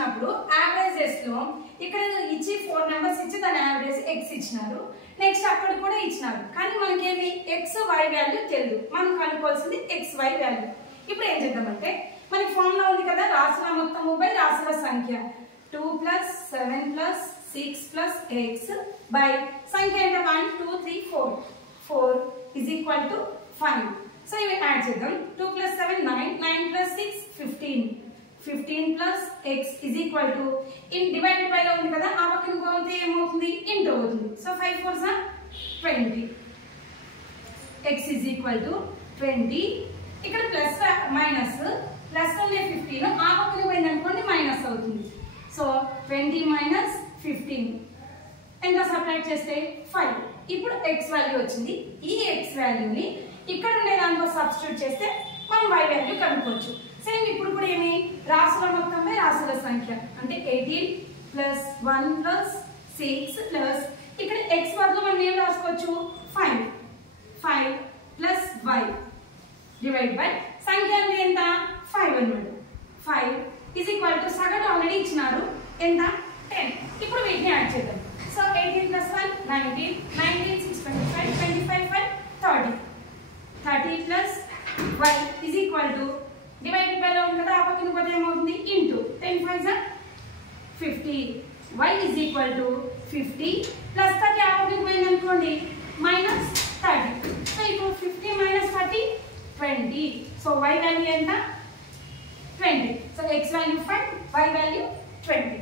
ఇచ్చినప్పుడు యావరేజెస్ లో ఇక్కడ ఇచ్చి 4 నెంబర్స్ ఇచ్చి దాని యావరేజ్ x ఇచ్చినారు. నెక్స్ట్ అక్కడ కూడా ఇచ్చినారు. కానీ మనకేమి x y వాల్యూ తెలియదు. మనం కనుక్కోవాల్సింది x y వాల్యూ. ఇప్పుడు ఏం చేద్దామంటే మనకి ఫార్ములా ఉంది కదా, రాసుల మొత్తము బై రాసుల సంఖ్య 2 + 7 + 6 + x బై సంఖ్య ఎంత 1 2 3 4 4 = 5. సో ఇవి యాడ్ చేద్దాం. 2 + 7 9 9 + 6 15 15 + x ఇన్ డివైడెడ్ బై లో ఉంది కదా, ఆ పక్కన పోతే ఏమవుతుంది ఇంటూ అవుతుంది. So 5 4 are 20 x = 20. ఇక్కడ ప్లస్ మైనస్ ప్లస్ ఉండే 15 ఆ పక్కన పోయింది అనుకోండి మైనస్ అవుతుంది. సో 20 - 15 ఎంత సబ్ట్రాక్ట్ చేస్తే 5. ఇప్పుడు x వాల్యూ వచ్చింది. ఈ x వాల్యూని ఇక్కడ ఉండే దాంట్లో సబ్స్టిట్యూట్ చేస్తే మనం y వాల్యూ కనుక్కోవచ్చు. సేమ్ ఇప్పుడు కూడా ఏమి రాసుల మొత్తంపై రాసుల సంఖ్య అంటే 18 + 1 + 6 ప్లస్ ఇక్కడ x బదులు మనం ఏం రాసుకోవచ్చు 5 5 + y డివైడ్ బై సంఖ్య అంటే ఎంత 5 అన్నమాట. 5 సగటు ఆల్రెడీ ఇచ్చినారు ఎంత 10. ఇప్పుడు వీటిని యాడ్ చేద్దాం. సో 18 + 1 19 19 6 25 25 5 30 30 + y డివైడెడ్ బై లో ఉంది కదా, ఆ పక్కన పోతే ఏమవుతుంది ఇంటూ 10 5 are 50 y = 50 ప్లస్ 30 ఆ పక్కన పోయింది అనుకోండి -30. సో ఇప్పుడు 50 - 30 20. సో y వాల్యూ ఎంత 20. So x value 5 y value 20.